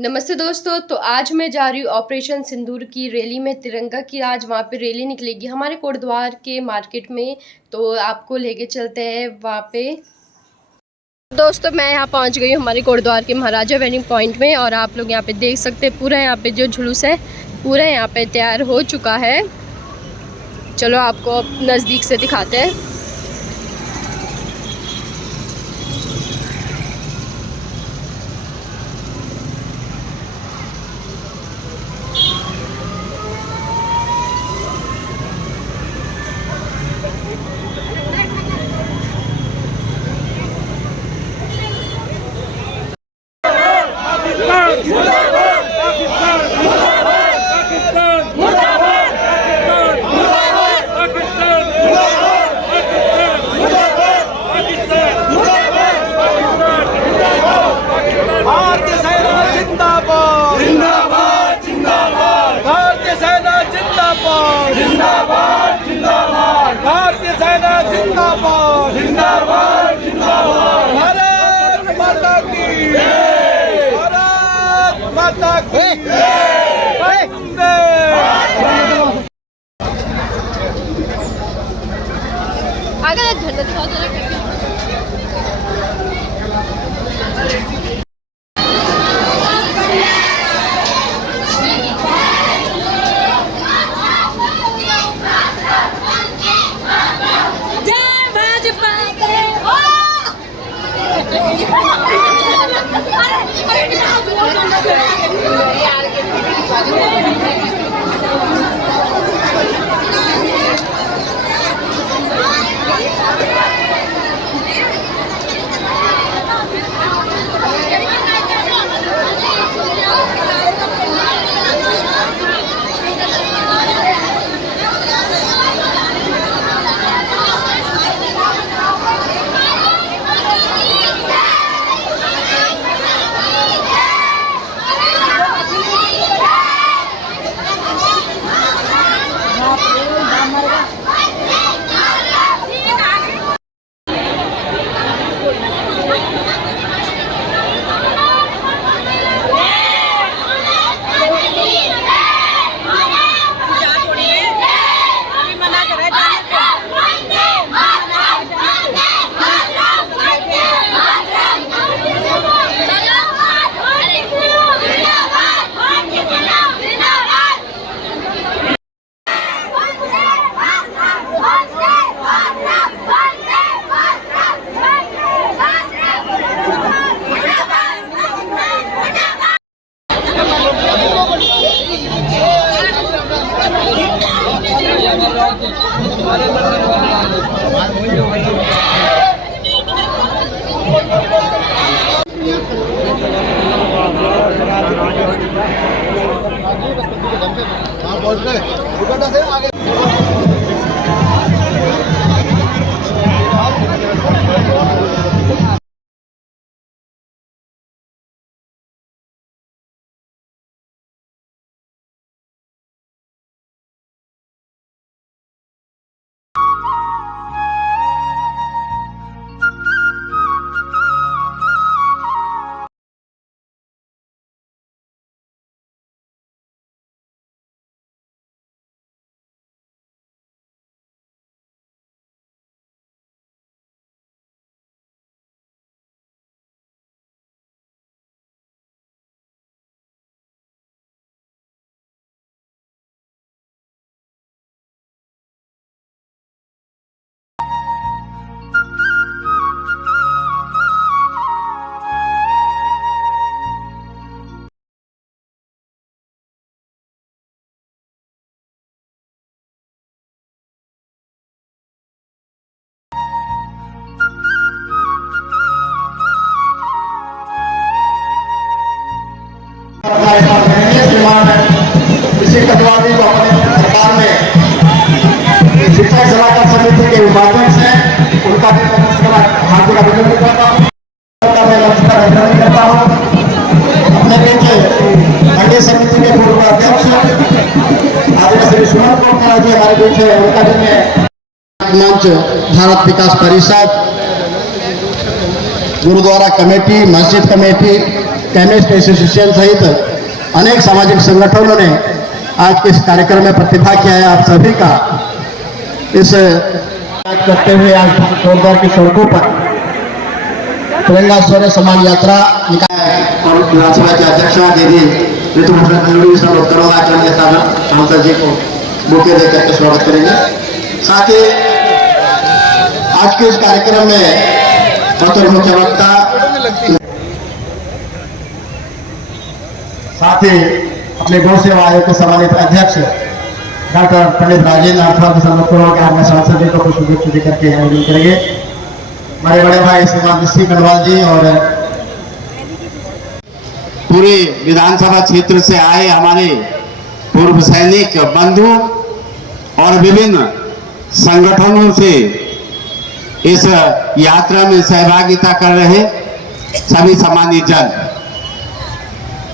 नमस्ते दोस्तों। तो आज मैं जा रही हूँ ऑपरेशन सिंदूर की रैली में। तिरंगा की आज वहाँ पे रैली निकलेगी हमारे कोटद्वार के मार्केट में, तो आपको लेके चलते हैं वहाँ पे। दोस्तों मैं यहाँ पहुँच गई हूँ हमारे कोटद्वार के महाराजा वेडिंग पॉइंट में, और आप लोग यहाँ पे देख सकते हैं पूरा यहाँ पे जो जुलूस है पूरा यहाँ पे तैयार हो चुका है। चलो आपको नज़दीक से दिखाते हैं। भारतीय सेना जिंदाबाद जिंदाबाद जिंदाबाद। भारत माता की जय, भारत माता की जय। आगे झंडा दिखाओ जरा। इसी कटवादी को अपने सरकार में शिक्षक सलाहकार समिति के माध्यम से उनका हार्दिक अभिनंदन करता हूँ। करता हूँ अपने बेटे मंडी समिति के पूर्व अध्यक्ष आदरणीय श्री सुमन कुमार जी हमारे बेटे उनका भी मैं मंच भारत विकास परिषद गुरुद्वारा कमेटी मस्जिद कमेटी केमिस्ट एसोसिएशन सहित अनेक सामाजिक संगठनों ने आज के इस कार्यक्रम में प्रतिभा किया है। आप सभी का इस करते हुए आज कोटद्वार की सड़कों पर तिरंगा स्वर्ण सम्मान यात्रा और विधानसभा के अध्यक्ष दीदी ऋतुभूषण करूंगा के सांसद जी को बुके देकर के स्वागत करेंगे। साथ ही आज के इस कार्यक्रम में बतौर मुख्य वक्ता साथ ही अपने गौ सेवा आयोग के सम्मानित अध्यक्ष डॉक्टर पंडित राजेंद्र राठौर के संगठनों के हमारे सांसद जी को शुभेच्छा देकर के आयोजन करेंगे। हमारे बड़े भाई श्रीमान ऋषि गढ़वाल जी और पूरे विधानसभा क्षेत्र से आए हमारे पूर्व सैनिक बंधु और विभिन्न संगठनों से इस यात्रा में सहभागिता कर रहे सभी सम्मानित जन,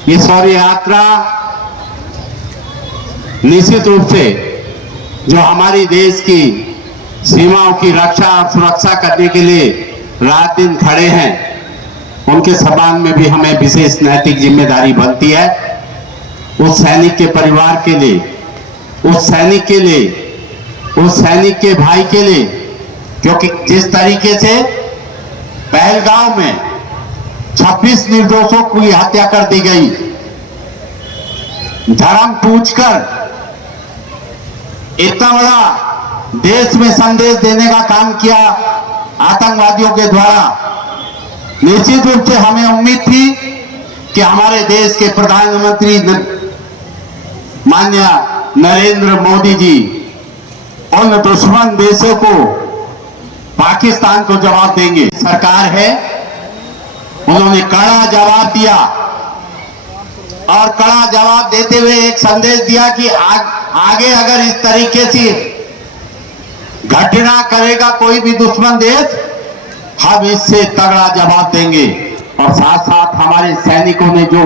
ये शौर्य यात्रा निश्चित रूप से जो हमारी देश की सीमाओं की रक्षा और सुरक्षा करने के लिए रात दिन खड़े हैं, उनके सम्मान में भी हमें विशेष नैतिक जिम्मेदारी बनती है। उस सैनिक के परिवार के लिए, उस सैनिक के लिए, उस सैनिक के भाई के लिए, क्योंकि जिस तरीके से पहलगांव में 26 निर्दोषों की हत्या कर दी गई, धर्म पूछकर इतना बड़ा देश में संदेश देने का काम किया आतंकवादियों के द्वारा, निश्चित रूप से हमें उम्मीद थी कि हमारे देश के प्रधानमंत्री माननीय नरेंद्र मोदी जी उन दुश्मन देशों को, पाकिस्तान को जवाब देंगे। सरकार है, उन्होंने कड़ा जवाब दिया और कड़ा जवाब देते हुए एक संदेश दिया कि आगे अगर इस तरीके से घटना करेगा कोई भी दुश्मन देश, हम इससे तगड़ा जवाब देंगे। और साथ साथ हमारे सैनिकों ने, जो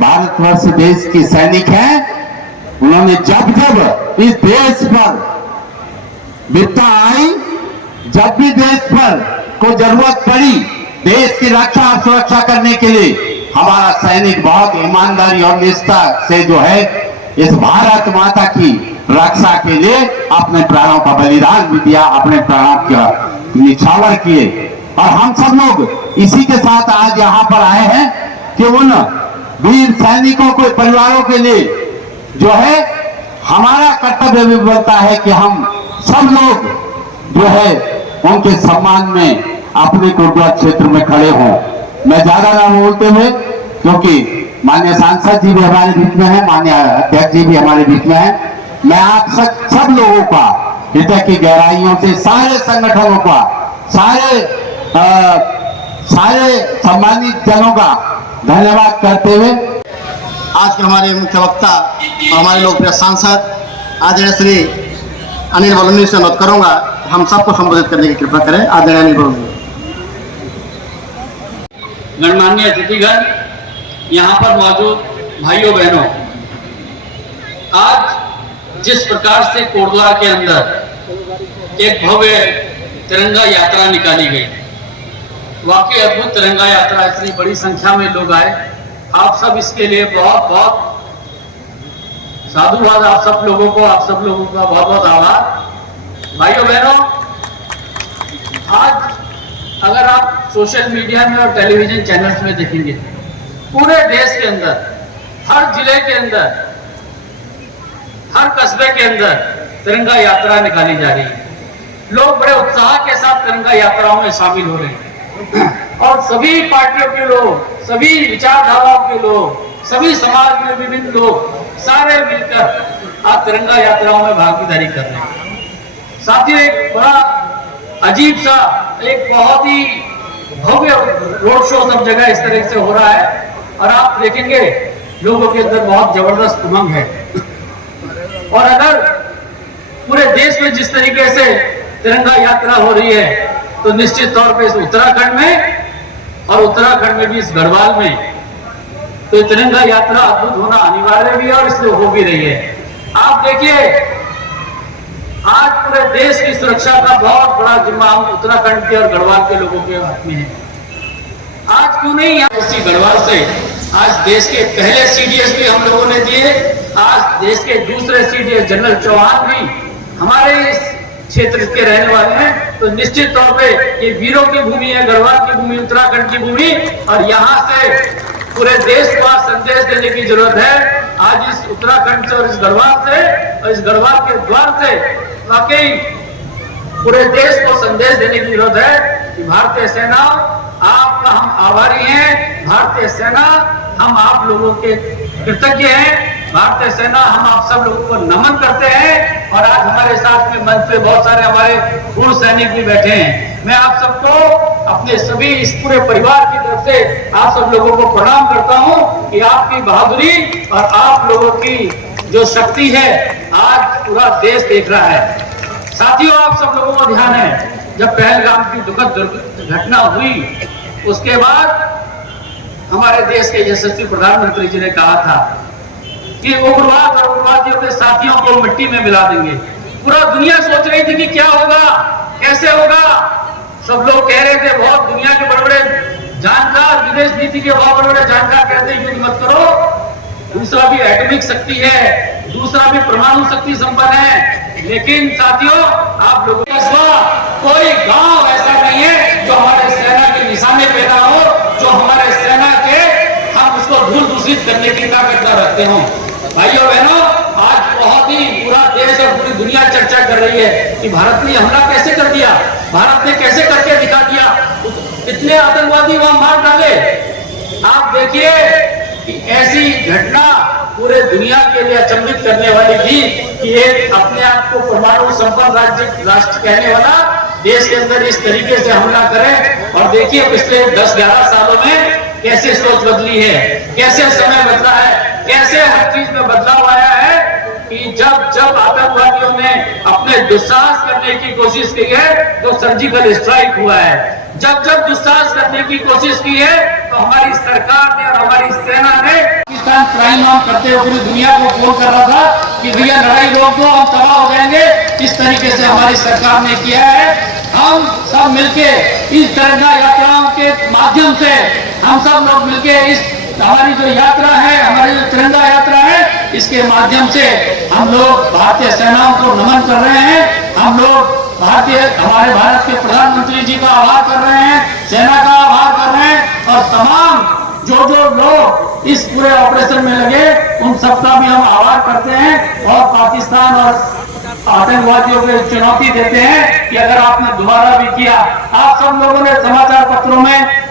भारतवर्ष देश के सैनिक हैं, उन्होंने जब जब इस देश पर विपदा आई, जब भी देश पर को जरूरत पड़ी देश की रक्षा और सुरक्षा करने के लिए, हमारा सैनिक बहुत ईमानदारी और निष्ठा से जो है इस भारत माता की रक्षा के लिए अपने प्राणों का बलिदान भी दिया, अपने प्राणों का निछावर किए। और हम सब लोग इसी के साथ आज यहाँ पर आए हैं कि उन वीर सैनिकों के परिवारों के लिए जो है हमारा कर्तव्य भी बनता है कि हम सब लोग जो है उनके सम्मान में अपने कोटद्वार क्षेत्र में खड़े हों। मैं ज्यादा ना बोलते हुए, क्योंकि माननीय सांसद जी भी हमारे बीच में है, माननीय अध्यक्ष जी भी हमारे बीच में है, मैं आप सब लोगों का हृदय की गहराइयों से सारे संगठनों का, सारे सम्मानित जनों का धन्यवाद करते हुए आज के हमारे मुख्य वक्ता और हमारे लोकप्रिय सांसद आदरणीय श्री अनिल बलूनी से अनुरोध करूंगा, हम सबको संबोधित करने की कृपा करें। आदरणीय अनिल बलूनी। गणमान्य अतिथिगण, यहाँ पर मौजूद भाइयों बहनों, आज जिस प्रकार से कोटद्वार के अंदर एक भव्य तिरंगा यात्रा निकाली गई, वाकई अद्भुत तिरंगा यात्रा, इतनी बड़ी संख्या में लोग आए, आप सब इसके लिए बहुत बहुत साधुवाद, आप सब लोगों का बहुत बहुत आभार। भाइयों बहनों, आज अगर आप सोशल मीडिया में और टेलीविजन चैनल्स में देखेंगे, पूरे देश के अंदर, हर जिले के अंदर, हर कस्बे के अंदर तिरंगा यात्रा निकाली जा रही है। लोग बड़े उत्साह के साथ तिरंगा यात्राओं में शामिल हो रहे हैं और सभी पार्टियों के लोग, सभी विचारधाराओं के लोग, सभी समाज में विभिन्न लोग सारे मिलकर आज तिरंगा यात्राओं में भागीदारी कर रहे हैं। साथ ही एक बड़ा अजीब सा, एक बहुत ही भव्य रोड शो सब जगह इस तरह से हो रहा है और आप देखेंगे लोगों के अंदर बहुत जबरदस्त उमंग है। और अगर पूरे देश में जिस तरीके से तिरंगा यात्रा हो रही है, तो निश्चित तौर पे इस उत्तराखंड में और उत्तराखंड में भी इस गढ़वाल में तो तिरंगा यात्रा अद्भुत होना अनिवार्य भी है और इसलिए हो भी रही है। आप देखिए, आज पूरे देश की सुरक्षा का बहुत बड़ा जिम्मा हम उत्तराखंड के और गढ़वाल के लोगों के हाथ में है। आज क्यों नहीं यहाँ इसी गढ़वाल से आज देश के पहले सीडीएस भी हम लोगों ने दिए, आज देश के दूसरे सीडीएस जनरल चौहान भी हमारे इस क्षेत्र के रहने वाले हैं। तो निश्चित तौर पे ये वीरों की भूमि है, गढ़वाल की भूमि, उत्तराखंड की भूमि, और यहाँ से पूरे देश को संदेश देने की जरूरत है। आज इस उत्तराखंड से और इस गढ़वाल से और इस गढ़वाल के द्वार से वाकई पूरे देश को संदेश देने की जरूरत है कि भारतीय सेना आपका हम आभारी हैं, भारतीय सेना हम आप लोगों के कृतज्ञ हैं, भारतीय सेना हम आप सब लोगों को नमन करते हैं। और आज हमारे साथ में मंच पे बहुत सारे हमारे पूर्व सैनिक भी बैठे हैं। मैं आप सबको अपने सभी इस पूरे परिवार की तरफ से आप सब लोगों को प्रणाम करता हूं कि आपकी बहादुरी और आप लोगों की जो शक्ति है आज पूरा देश देख रहा है। साथियों, आप सब लोगों को ध्यान है, जब पहलगाम की दुखद घटना हुई उसके बाद हमारे देश के यशस्वी प्रधानमंत्री जी ने कहा था कि उग्रवाद और उग्रवादियों के साथियों को मिट्टी में मिला देंगे। पूरा दुनिया सोच रही थी कि क्या होगा, कैसे होगा। सब लोग कह रहे थे, बहुत दुनिया के बड़े बड़े जानकार, विदेश नीति के बहुत बड़े बड़े जानकार कहते युद्ध मत करो, दूसरा भी एटॉमिक शक्ति है, दूसरा भी परमाणु शक्ति संपन्न है। लेकिन साथियों, आप लोगों का कोई गांव ऐसा नहीं है जो हमारे सेना के निशाने पे ना हो, जो हमारे सेना के हम उसको धूल दूषित करने की ताकत न रखते हो। भाइयों बहनों, आज बहुत ही पूरा देश और पूरी दुनिया चर्चा कर रही है कि भारत ने हमला कैसे कर दिया, भारत ने कैसे करके दिखा दिया, कितने आतंकवादी वहां मार डाले। आप देखिए कि ऐसी घटना पूरे दुनिया के लिए अचंभित करने वाली थी कि एक अपने आप को परमाणु संपन्न राष्ट्र कहने वाला देश के अंदर इस तरीके से हमला करे। और देखिए पिछले 10-11 सालों में कैसे सोच बदली है, कैसे समय बदला है, कैसे हर चीज में बदलाव आया है कि जब आतंकवादियों ने अपने दुस्साहस करने की कोशिश की है तो सर्जिकल स्ट्राइक हुआ है। जब दुस्साहस करने की कोशिश की है तो हमारी सरकार ने और हमारी सेना ने पाकिस्तान क्राइम ऑन करते हुए पूरी दुनिया को फोन कर रहा था कि भैया लड़ाई रोक दो, हम तबाह हो जाएंगे। इस तरीके से हमारी सरकार ने किया है। हम सब मिलके इस तिरंगा यात्राओं के माध्यम से हम सब लोग मिलके इस हमारी जो यात्रा है, हमारी जो तिरंगा यात्रा है, इसके माध्यम से हम लोग भारतीय सेनाओं को नमन कर रहे हैं। हम लोग हमारे भारत के प्रधानमंत्री जी का आभार कर रहे हैं, सेना का आभार कर रहे हैं, और तमाम जो लोग इस पूरे ऑपरेशन में लगे उन सबका भी हम आभार करते हैं। और पाकिस्तान और आतंकवादियों को चुनौती देते हैं कि अगर आपने दोबारा भी किया, आप सब लोगों ने समाचार पत्रों में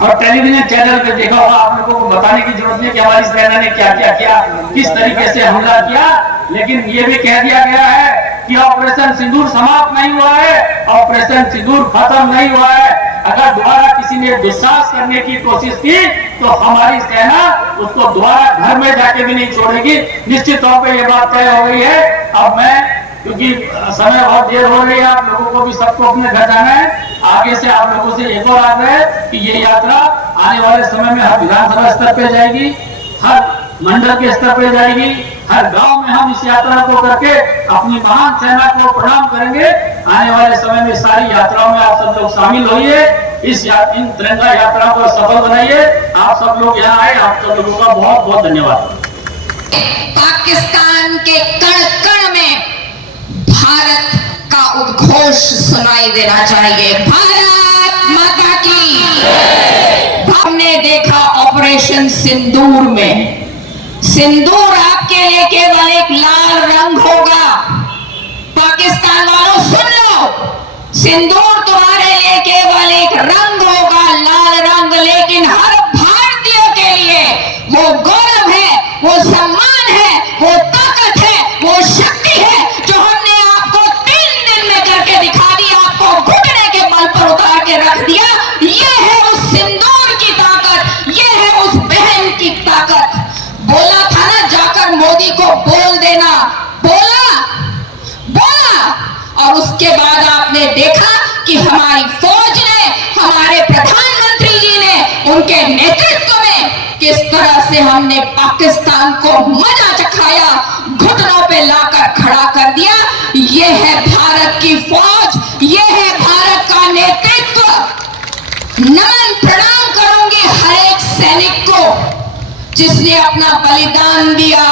और टेलीविजन चैनल पे देखा होगा, आप लोगों को बताने की जरूरत नहीं कि हमारी सेना ने क्या क्या किया, किस तरीके से हमला किया। लेकिन ये भी कह दिया गया है कि ऑपरेशन सिंदूर समाप्त नहीं हुआ है, ऑपरेशन सिंदूर खत्म नहीं हुआ है। अगर दोबारा किसी ने दुस्साहस करने की कोशिश की तो हमारी सेना उसको दोबारा घर में जाके भी नहीं छोड़ेगी। निश्चित तौर पे ये बात तय हो गई है। अब मैं, क्योंकि समय बहुत देर हो रही है, आप लोगों को भी सबको अपने घर जाना है। आगे से आप लोगों से एक और आग्रह है कि ये यात्रा आने वाले समय में हर विधानसभा स्तर पे जाएगी, हर मंडल के स्तर पे जाएगी, हर गांव में हम इस यात्रा को करके अपनी महान सेना को प्रणाम करेंगे। आने वाले समय में सारी यात्राओं में आप सब लोग शामिल होइए, इन तिरंगा यात्रा को सफल बनाइए। आप सब लोग यहाँ आए, आप सब लोगों का बहुत बहुत धन्यवाद। पाकिस्तान के कण कण में भारत का उद्घोष सुनाई देना चाहिए। भारत माता की। हमने देखा ऑपरेशन सिंदूर में, सिंदूर आपके लिए केवल एक लाल रंग होगा। पाकिस्तान वालों सुन लो, सिंदूर तुम्हारे लिए केवल एक रंग होगा, लाल रंग, लेकिन हर भारतीय के लिए वो गौरव है, वो सम्मान है, वो ताकत है, वो शक्ति है जो हमने आपको 3 दिन में करके दिखा दी, आपको घुटने के बल पर उतार के रख दिया। ये है उस सिंदूर की ताकत, ये है उस बहन की ताकत। बोला था ना, जाकर मोदी को बोल देना, बोला, और उसके बाद आपने देखा कि हमारी फौज ने, हमारे प्रधानमंत्री जी ने, उनके नेतृत्व में किस तरह से हमने पाकिस्तान को मजा चखाया, घुटनों पे लाकर खड़ा कर दिया। ये है भारत की फौज, ये है भारत का नेतृत्व। नमन प्रणाम करूंगी हर एक सैनिक को। जिसने अपना बलिदान दिया।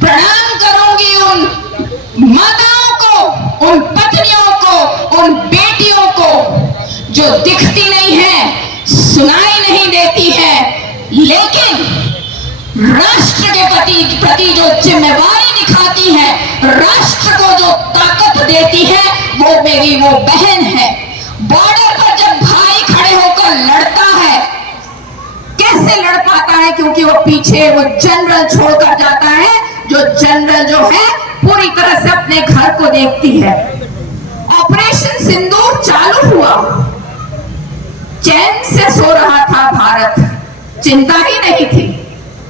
प्रणाम करूंगी उन माताओं को, उन पत्नियों को, उन बेटियों को जो दिखती नहीं है, सुनाई नहीं देती है, लेकिन राष्ट्र के प्रति जो जिम्मेवारी दिखाती है, राष्ट्र को जो ताकत देती है, वो मेरी वो बहन है। बॉर्डर पर जब भाई खड़े होकर लड़ता है, कैसे लड़ पाता है? क्योंकि वो पीछे वो जनरल छोड़कर जाता है, जो जनरल जो है पूरी तरह से अपने घर को देखती है। ऑपरेशन सिंदूर चालू हुआ, चैन से सो रहा था भारत, चिंता ही नहीं थी।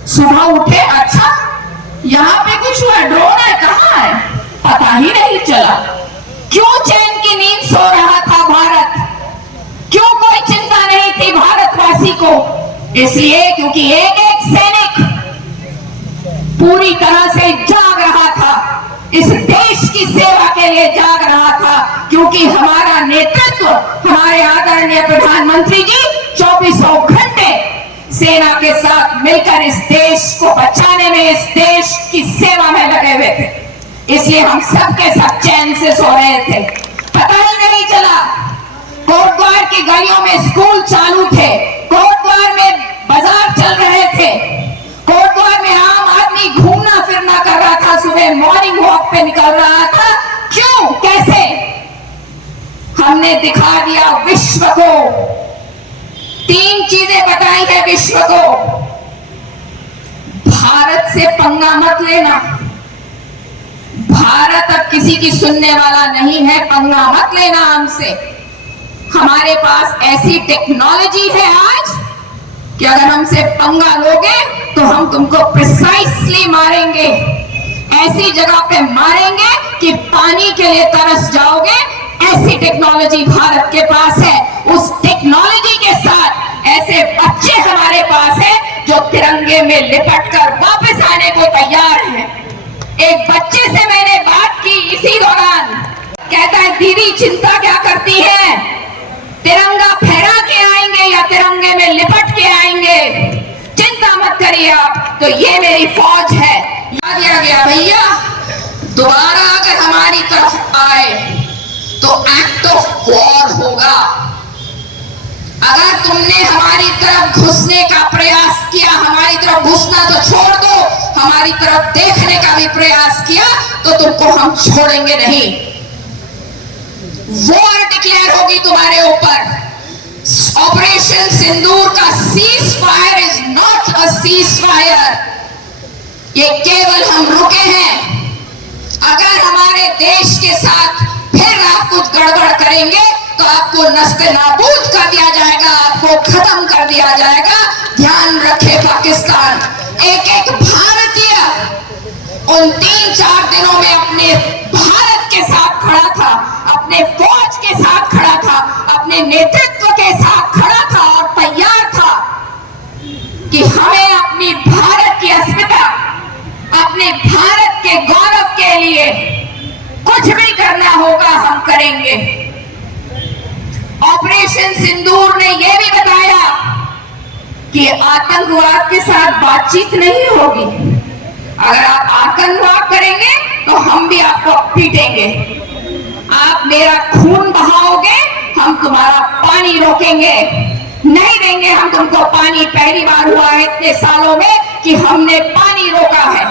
सुबह उठे, अच्छा यहाँ पे कुछ हुआ, ड्रोन है, कहाँ है, पता ही नहीं चला। क्यों चैन की नींद सो रहा था भारत? क्यों कोई चिंता नहीं थी भारतवासी को? इसलिए क्योंकि एक एक सैनिक पूरी तरह से जाग रहा था, इस देश की सेवा के लिए जाग रहा था। क्योंकि हमारा नेतृत्व, हमारे आदरणीय प्रधानमंत्री जी 24 घंटे सेना के साथ मिलकर इस देश को बचाने में, इस देश की सेवा में लगे हुए थे। इसलिए हम सबके सब चैन से सो रहे थे, पता ही नहीं चला। कोटद्वार की गलियों में स्कूल चालू थे, कोटद्वार में बाजार चल रहे थे, कोटद्वार में आम आदमी घूमना फिरना कर रहा था, सुबह मॉर्निंग वॉक पे निकल रहा था। क्यों, कैसे? हमने दिखा दिया विश्व को, 3 चीजें बताई है विश्व को। भारत से पंगा मत लेना, भारत अब किसी की सुनने वाला नहीं है, पंगा मत लेना हमसे। हमारे पास ऐसी टेक्नोलॉजी है आज कि अगर हमसे पंगा लोगे तो हम तुमको प्रिसाइसली मारेंगे, ऐसी जगह पे मारेंगे कि पानी के लिए तरस जाओगे। ऐसी टेक्नोलॉजी भारत के पास है। उस टेक्नोलॉजी के साथ ऐसे बच्चे हमारे पास हैं जो तिरंगे में लिपटकर वापस आने को तैयार हैं। एक बच्चे से मैंने बात की इसी दौरान, कहता है दीदी चिंता क्या करती है, तिरंगा फहरा के आएंगे या तिरंगे में लिपट के आएंगे, चिंता मत करिए आप, तो ये मेरी फौज है। याद दिया गया भैया, दोबारा अगर हमारी तरफ आए तो एक्ट ऑफ वॉर होगा। अगर तुमने हमारी तरफ घुसने का प्रयास किया, हमारी तरफ घुसना तो छोड़ दो, हमारी तरफ देखने का भी प्रयास किया तो तुमको हम छोड़ेंगे नहीं। वॉर डिक्लेयर होगी तुम्हारे ऊपर। ऑपरेशन सिंदूर का cease fire is not a cease fire, ये केवल हम रुके हैं। अगर हमारे देश के साथ फिर आप कुछ गड़बड़ करेंगे तो आपको नस्ते नाबूद कर दिया जाएगा, आपको खत्म कर दिया जाएगा। ध्यान रखे पाकिस्तान, एक एक भारतीय उन 3-4 दिनों में अपने भारत के साथ खड़ा था, अपने फौज के साथ खड़ा था, अपने नेतृत्व के साथ खड़ा था और तैयार था कि हमें अपनी भारत की अस्मिता, अपने भारत के गौरव के लिए कुछ भी करना होगा, हम करेंगे। ऑपरेशन सिंदूर ने यह भी बताया कि आतंकवाद के साथ बातचीत नहीं होगी। अगर आप आतंकवाद करेंगे तो हम भी आपको पीटेंगे। आप मेरा खून बहाओगे, हम तुम्हारा पानी रोकेंगे, नहीं देंगे हम तुमको पानी। पहली बार हुआ है इतने सालों में कि हमने पानी रोका है,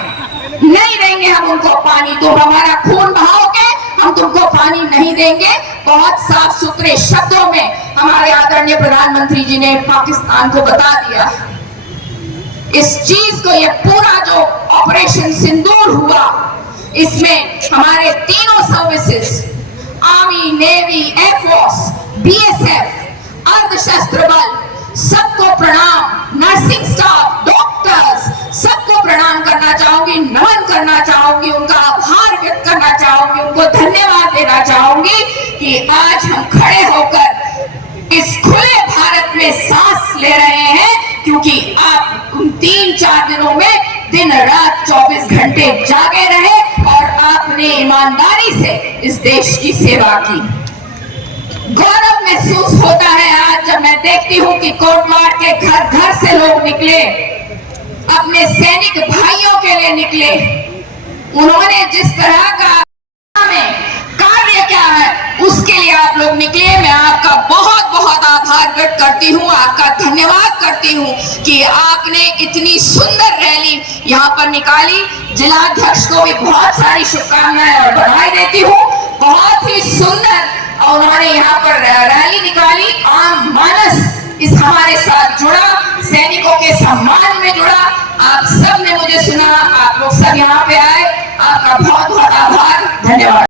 नहीं देंगे हम उनको पानी। तुम हमारा खून बहाओगे, हम तुमको पानी नहीं देंगे। बहुत साफ सुथरे शब्दों में हमारे आदरणीय प्रधानमंत्री जी ने पाकिस्तान को बता दिया इस चीज को। ये पूरा जो ऑपरेशन सिंदूर हुआ, इसमें हमारे तीनों services, army, navy, air force, BSF, अर्धशस्त्र बल, सबको प्रणाम। नर्सिंग स्टाफ, डॉक्टर्स, सबको प्रणाम करना चाहूंगी, नमन करना चाहूंगी, उनका आभार व्यक्त करना चाहूंगी, उनको धन्यवाद देना चाहूंगी कि आज हम खड़े होकर इस खुले भारत में सांस ले रहे हैं, क्योंकि आप उन 3-4 दिनों में दिन रात 24 घंटे जागे रहे और आपने ईमानदारी से इस देश की सेवा की। गौरव महसूस होता है आज जब मैं देखती हूँ कि कोटद्वार के घर घर से लोग निकले, अपने सैनिक भाइयों के लिए निकले। उन्होंने जिस तरह का में कार्य किया है उसके लिए आप लोग निकले। मैं आपका बहुत बहुत आभार व्यक्त करती हूँ, आपका धन्यवाद करती हूँ कि आपने इतनी सुंदर रैली यहाँ पर निकाली। जिलाध्यक्ष को भी बहुत सारी शुभकामनाएं और बधाई देती हूँ। बहुत ही सुंदर और उन्होंने यहाँ पर रैली निकाली। आम मानस इस हमारे साथ जुड़ा, सैनिकों के सम्मान में जुड़ा। आप सब ने मुझे सुना, आप लोग सब यहाँ पे आए, आपका बहुत बहुत आभार, धन्यवाद।